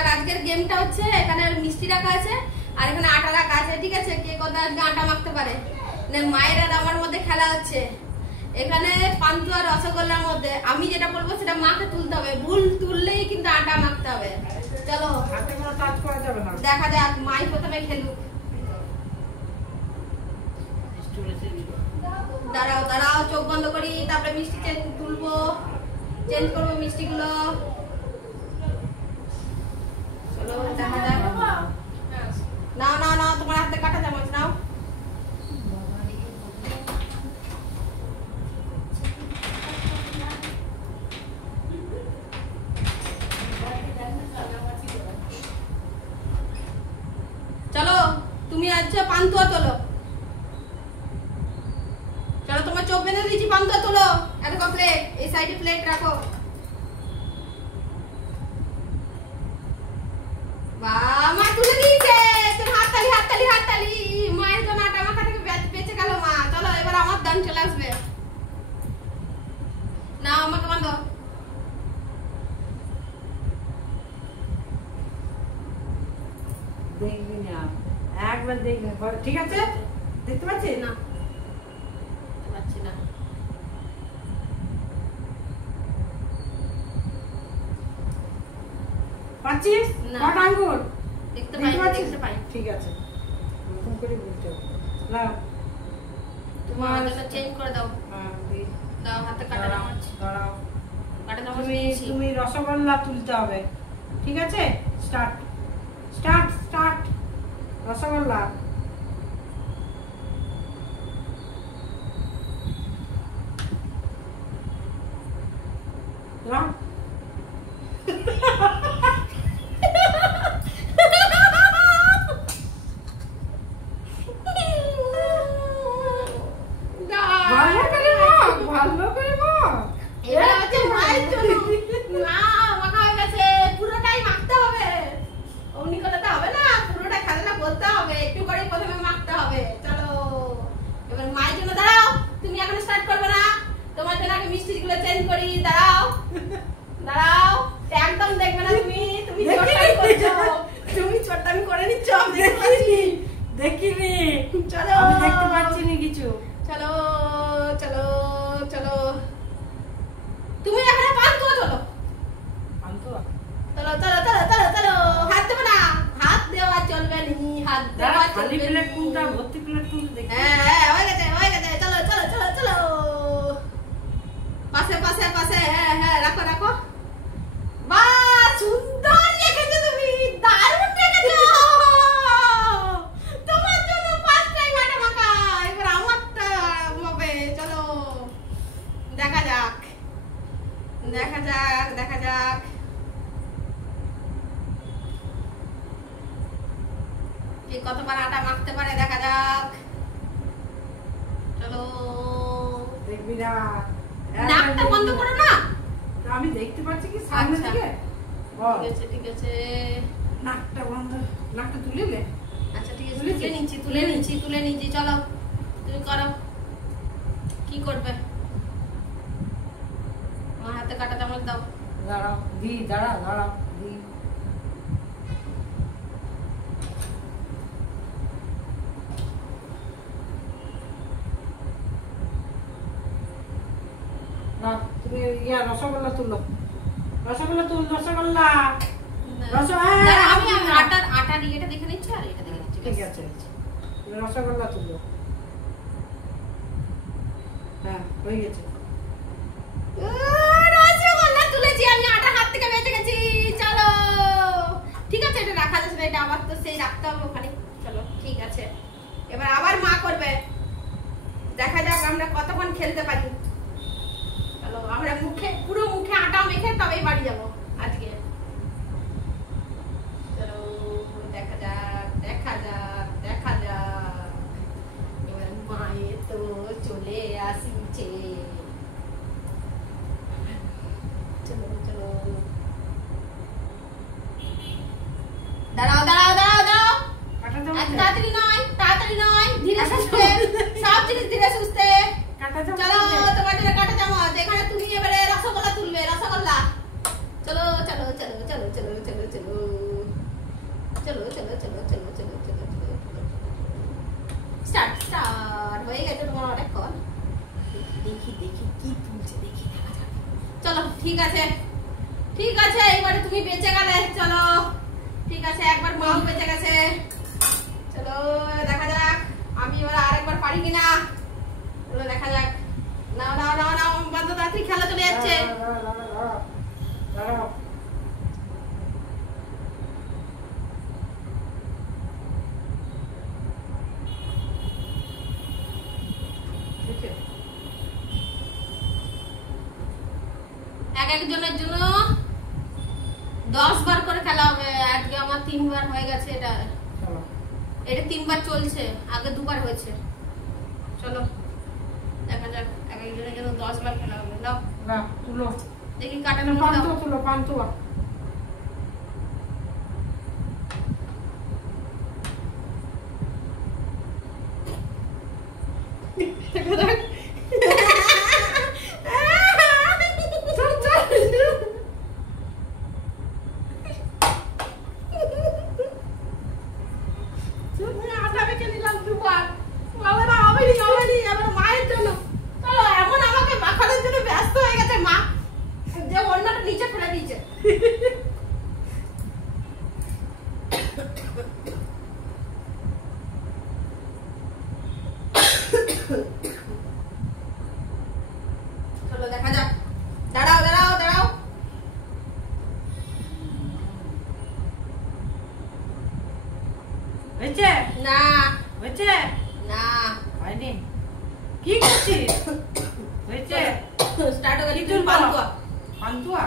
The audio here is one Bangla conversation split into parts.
আর আজকের গেমটা হচ্ছে এখানে মিষ্টি রাখা আছে আর এখানে আটা রাখা আছে, ঠিক আছে? কে কত আজকে আটা মাখতে পারে। মায়ের আর আমার মধ্যে খেলা হচ্ছে। এখানে পান্তুয়া আর রসগোল্লার মধ্যে আমি যেটা বলবো সেটা মাকে তুলতে হবে, ভুল তুললেই কিন্তু আটা মাখতে হবে। চলো হাতে কোনো টাচ করা যাবে না। দেখা যাক, মাই প্রথমে খেলুক। দাঁড়াও দাঁড়াও, চোখ বন্ধ করি, তারপরে মিষ্টি তুলবো, চেঞ্জ করবো মিষ্টিগুলো। চলো দেখা যাক। নাও নাও নাও, তোমার হাতে কাটা চামচ নাও। চলো তুমি আচ্ছা পান্তুয়া তোলো। চলো তোমার চোখ বেঁধে দিচ্ছি, পান্তুয়া তোলো। এত প্লেট এই সাইডে প্লেট রাখো। মা তুলে দিয়েছে, তোর হাততালি হাততালি হাততালি। মায়ের জন্য আটা মাখা থেকে বেঁচে গেল মা। চলো এবার আমার দান চলে আসবে। না আমাকে বাঁধো। দেখবি না, একবার দেখবি। ঠিক আছে, দেখতে পাচ্ছিস না পাচ্ছি না। পাচ্ছিস? কটা আঙ্গুর দেখতে পাচ্ছিস? দেখতে পাই। ঠিক আছে, এরকম করে বলতে হবে। না তোমার হাতটা চেঞ্জ করে দাও। দাও হাতে কাটা চামচ। দাঁড়াও, কাটা চামচ নিয়েছি। তুমি রসগোল্লা তুলতে হবে, ঠিক আছে? Start start start. রসগোল্লা ভালো করে মায়ের জন্য না মাখা হয়ে গেছে, পুরোটাই মাখতে হবে। অমনি করলে তো হবে না, পুরোটা খেলাটা করতে হবে, একটু করে প্রথমে মাখতে হবে। চলো এবার মায়ের জন্য দাঁড়াও, তুমি এখন স্টার্ট করবে না, তোমার জন্য আগে মিষ্টিগুলো চেঞ্জ করি। দাঁড়াও দাঁড়াও, একদম দেখবে না তুমি, তুমি ছোট্টামি করছো, তুমি ছোট্টামি করে নিচ্ছ। আমি দেখতে পাচ্ছি, দেখিনি। চলো আমি দেখতে পাচ্ছি না কিছু। চলো চলো চলো, তুমি এখানে পান্তুয়া তোলো। পান্তুয়া চলো চলো চলো চলো চলো, হাত দেবো না, হাত দেওয়া চলবে নি, হাত দেওয়া খালি চলবে প্লেট নি। কোনটা, ভর্তি প্লেট কোনটা দেখি। হ্যাঁ হয়ে গেছে হয়ে গেছে। চলো চলো চলো চলো, পাশে পাশে পাশে, হ্যাঁ হ্যাঁ রাখো রাখো। বাহ সুন্দর রেখেছো তুমি, দারুণ রেখেছো। তোমার জন্য ফার্স্ট টাইম আটা মাখা, এবার আমারটা হবে। চলো দেখা যাক দেখা যাক দেখা যাক। কে কতবার আটা মাখতে পারে দেখা যাক। চলো দেখবি না, নাকটা বন্ধ করো না। আমি দেখতে পাচ্ছি কি সামনে আচ্ছা। থেকে। ঠিক আছে ঠিক আছে, নাকটা বন্ধ, নাকটা তুলে নে। আচ্ছা ঠিক আছে, তুলে নিচ্ছি তুলে নিচ্ছি তুলে নিচ্ছি। চলো তুমি করো, কি করবে? আমার হাতে কাটা চামচ দাও। দাঁড়াও দি, দাঁড়া দাঁড়াও দি। না তুমি রসগোল্লা তুলো, রসগোল্লা তুল, রসগোল্লা আমি আটার ইয়েটা দেখে নিচ্ছি আর এটা দেখে নিচ্ছি। ঠিক আছে, রসগোল্লা তুলো। হ্যাঁ হয়ে গেছে। রসগোল্লা তুলেছি আমি, আটার হাত থেকে বেঁচে গেছি। চলো ঠিক আছে, এটা রাখা যাচ্ছে না, এটা আবার তো সেই রাখতে হবে ওখানে। চলো ঠিক আছে, এবার আবার মা করবে। দেখা যাক আমরা কতক্ষণ খেলতে পারি। চলো আমরা পুরো মুখে আটা মেখে তবেই বাড়ি যাবো আজকে। চলো দেখা যাক দেখা যাক দেখা যাক। এবার মায়ের তো চলে আসছে। চলো চলো দাঁড়াও দাঁড়াও দাঁড়াও দাঁড়াও, তাড়াতাড়ি নয় ধীরে সুস্থে, সব জিনিস ধীরে সুস্থে। চলো চলো চলো চলো চলো চলো চলো চলো চলো চলো চলো চলো স্টার্ট স্টার্ট হয়ে গেছে তোমার অনেক কল দেখি দেখি কি তুলছে দেখি দেখা যাক চলো ঠিক আছে এবারে তুমি বেঁচে গেলে চলো ঠিক আছে একবার মাও বেঁচে গেছে চলো দেখা যাক আমি এবার আরেকবার পারি কিনা চলো দেখা যাক নাও নাও নাও নাও বন্ধ তাড়াতাড়ি খেলা চলে যাচ্ছে একজনের জন্য 10 বার করে খেলা হবে আজকে আমার 3 বার হয়ে গেছে এটা 3 বার চলছে আগে 2 বার হয়েছে চলো দেখা যাক একজনের জন্য 10 বার খেলা হবে নাও না তুলো দেখি কাটানো পান্তুয়া তুলো পান্তুয়া দেখা যাক চলো দেখা যাক দাঁড়াও দাঁড়াও দাঁড়াও হয়েছে না হয়েছে না হয়নি কি করছিস হয়েছে স্টার্ট হয়ে কি গেছে তুলবো? পান্তুয়া পান্তুয়া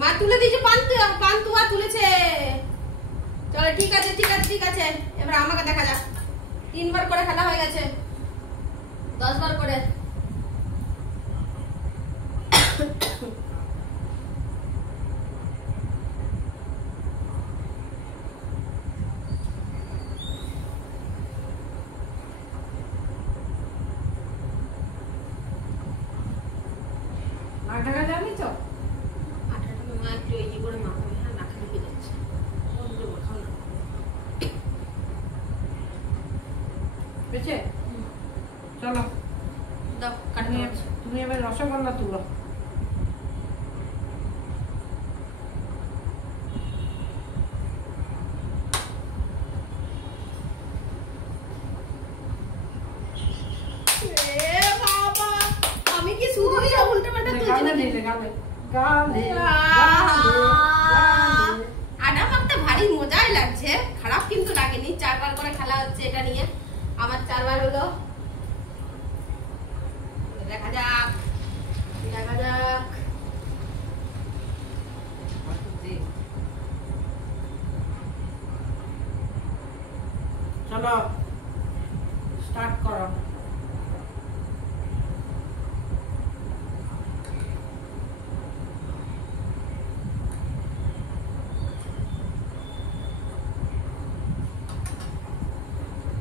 মা তুলে দিয়েছে পান্তুয়া পান্তুয়া তুলেছে চলো ঠিক আছে ঠিক আছে ঠিক আছে এবার আমাকে দেখা যাক 3 বার করে খেলা হয়ে গেছে 10 বার করে আর দেখা যায়নি তো আঠাটা মা একটু এই করে মাখাবে হ্যাঁ নাকে ঢুকে যাচ্ছে ওগুলো মাখাও না হয়েছে চলো দাও তুমি কাটতে তুমি এবার রসগোল্লা তুলো এ বাবা আমি কি শুধুই উল্টা পাল্টা তুলছি নাকি গালে গালে আটা মাখতে ভারী মজাই লাগছে খারাপ কিন্তু লাগেনি 4 বার করে খেলা হচ্ছে এটা নিয়ে আমার 4 বার হলো দেখা যাক দেখা যাক চলো স্টার্ট করো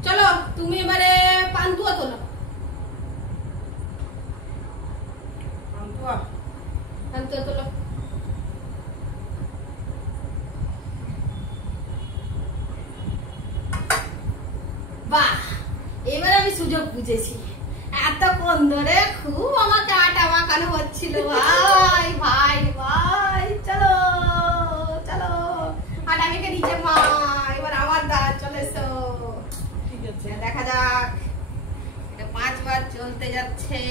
চলো তুমি এবারে পান্তুয়া তোলো পান্তুয়া পান্তুয়া তোলো বাহ এবার আমি সুযোগ বুঝেছি এতক্ষণ ধরে খুব আমাকে আটা মাখানো হচ্ছিল ভাই ভাই ভাই চলো চলো আটা মেখে দিচ্ছে মা এবার আমার দাঁড় চলে এসো ঠিক আছে দেখা যাক এটা 5 বার চলতে যাচ্ছে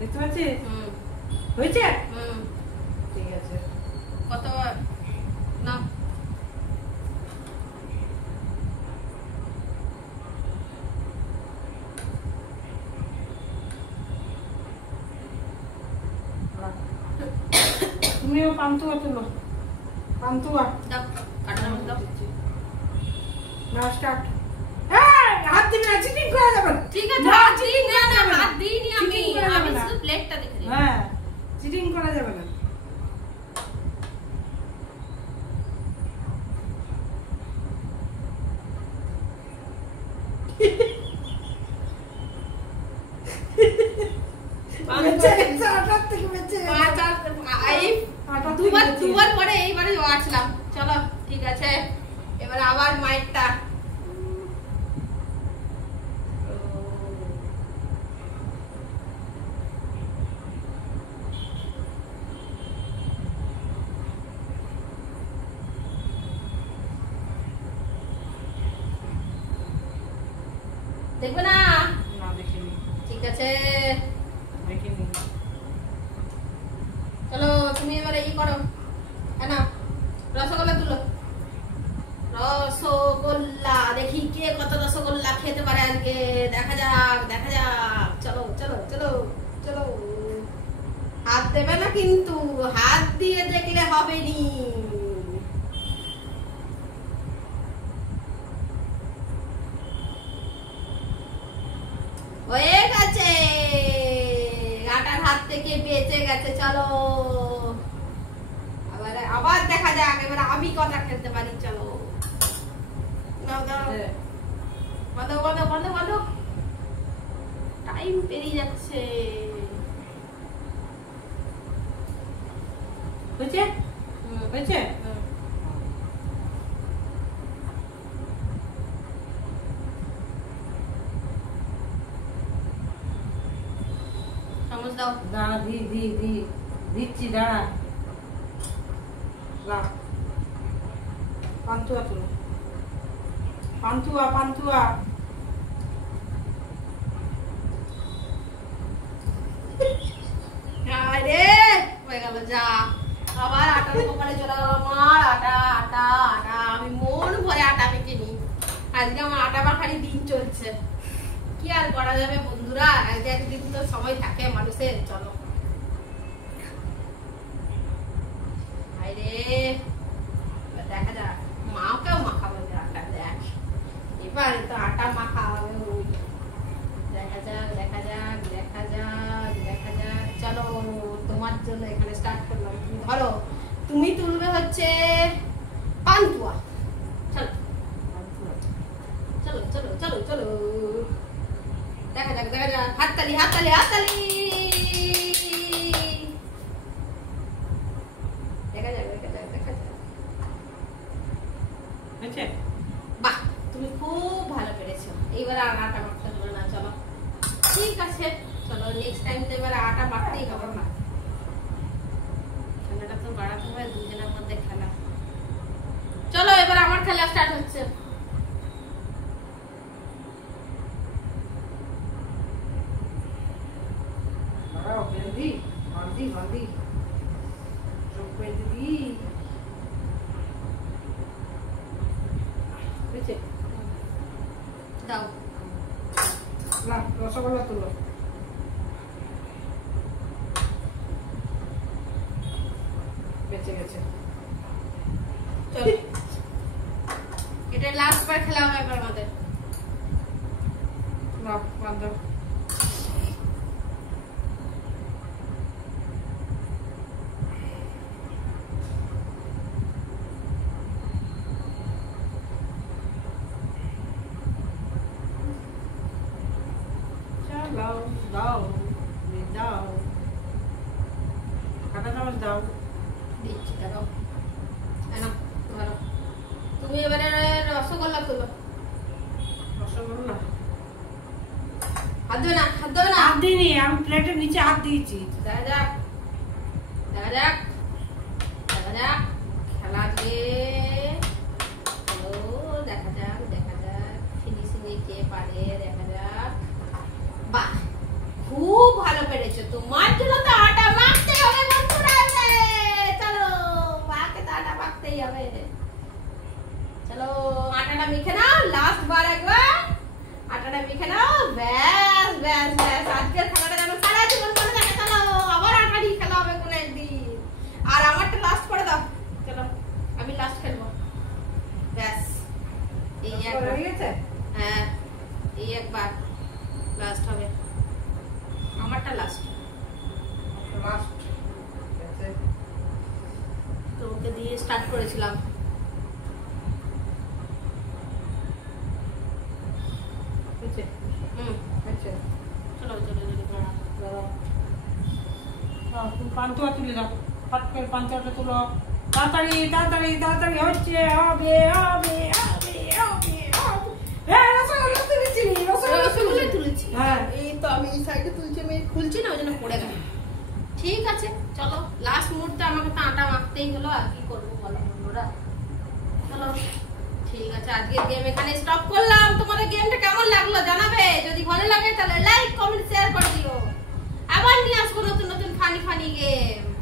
দেখতে পাচ্ছিস হুম হয়েছে হুম ঠিক আছে কতবার না তুমিও পান্তুয়া তুলো পান্তুয়া দাও কাটার মধ্যে দাও। নাও স্টার্ট। এই হাত দিবি না, চিটিং করে যাবে। ঠিক আছে, না, হাত চিটিং দিই করা না, যাবে না। হাত দিইনি আমি, চিটিং করা যাবে আমি না। শুধু প্লেটটা দেখে নিই। হ্যাঁ, চিটিং করা যাবে না। বেঁচে গেছে, আটার থেকে বেঁচে গেছে। দুবার পরে এইবারে আসলাম। চলো ঠিক আছে, এবারে আবার মাইকটা। দেখবে না? না, দেখিনি, ঠিক আছে, দেখিনি। চলো তুমি এবারে ই করো। হ্যাঁ না, রসগোল্লা তুলো। রসগোল্লা দেখি কে কত রসগোল্লা খেতে পারে আজকে। দেখা যাক, দেখা যাক। চলো চলো চলো চলো। হাত দেবে না কিন্তু, হাত দিয়ে দেখলে হবে নি। হয়ে গেছে, আটার হাত থেকে বেঁচে গেছে। চলো আবার দেখা যাক এবার আমি কটা খেলতে পারি। চলো নাও দাও, বাঁধো বাঁধো বাঁধো বাঁধো, টাইম পেরিয়ে যাচ্ছে। হয়েছে, হয়েছে। চামচ দাও। দাঁড়া, দিচ্ছি, দাঁড়া। লা, পান্তুয়া তুলো, পান্তুয়া পান্তুয়া। আরে হয়ে গেল, যা। আবার আটার দোকানে চলে গেল আমার। আটা আটা আটা, আমি মন ভরে আটা মেখে নি। আজকে আমার আটা মাখারই দিন চলছে। কি আর করা যাবে বন্ধুরা, একদিন তো সময় থাকে মানুষের। চলো দেখা যাক, মাকেও মাখাবো আটা। দেখ এবার তো আটা মাখা হবে। দেখা যাক দেখা যাক দেখা যাক দেখা যাক। চলো তোমার জন্য এখানে স্টার্ট করলাম। তুমি ধরো, তুমি তুলবে হচ্ছে পান্তুয়া। চলো চলো চলো চলো চলো, দেখা যাক দেখা যাক। হাততালি হাততালি হাততালি। দেখা যাক দেখা যাক দেখা যাক। হয়েছে? বাহ, তুমি খুব ভালো পেরেছো। এইবার আর আটা মাখতে হবে না। চলো ঠিক আছে, চলো নেক্সট টাইম তো এবার আটা মাখতেই হবে না। খেলাটা তো বাড়াতে হবে, দুজনের মধ্যে খেলা। চলো এবার আমার খেলা স্টার্ট হচ্ছে। দাঁড়াও, বেঁধি, বাঁধি, চোখ বেঁধে দি। হয়েছে? দাও। না, রসগোল্লা তুলো। বেঁচে গেছে। চলো, এটা লাস্ট বার খেলা হবে এবার আমাদের। না, বাঁধো। দাও, দাও, দাও, কাটা চামচ দাও। দিচ্ছি, দাও। ধরো, তুমি এবারে রসগোল্লা তুলো। রসগোল্লা হাত দেবে না, হাত দেবে না। হাত দিইনি, আমি প্লেটের নিচে হাত দিয়েছি। দেখা যাক দেখা যাক দেখা যাক খেলা দিয়ে। চলো দেখা যাক দেখা যাক ফিনিশিং এ কে পারে। দেখা যাক। বাহ, খুব ভালো পেরেছো। তোমার জন্য তো আটা মাখতে হবে বন্ধুরা। চলো মাকে তো আটা মাখতেই হবে। চলো আটাটা মেখে নাও, লাস্ট বার একবার আটাটা মেখে নাও। ব্যাস ব্যাস ব্যাস, আজকের খেলাটা যেন সারা জীবন মনে থাকে। চলো আবার আটা দিয়ে খেলা হবে কোন একদিন। আর আমারটা লাস্ট করে দাও। চলো আমি একবার হয়ে গেছে হ্যাঁ এই একবার লাস্ট হবে আমারটা লাস্ট লাস্ট আছে তো ওকে দিয়ে স্টার্ট করেছিলাম হয়েছে হয়েছে চলো চলো চলো দাঁড়াও তুমি পান্তুয়া তুলে দাও ফট করে পান্তুয়াটা তুলো তাড়াতাড়ি তাড়াতাড়ি তাড়াতাড়ি হচ্ছে হবে হবে হবে হবে হ্যাঁ রসগোল্লা তুলেছি রসগোল্লা তুলেছি হ্যাঁ এই তো আমি এই সাইডে তুলছি আমি খুলছি না ওই জন্য পড়ে গেল ঠিক আছে চলো লাস্ট মুহূর্তে আমাকে তো আটা মাখতেই হলো আর কি করবো বলো বন্ধুরা চলো ঠিক আছে আজকের গেম এখানে স্টপ করলাম তোমাদের গেমটা কেমন লাগলো জানাবে যদি ভালো লাগে তাহলে লাইক কমেন্ট শেয়ার করে দিও আবার নিয়ে আসবো নতুন নতুন ফানি ফানি গেম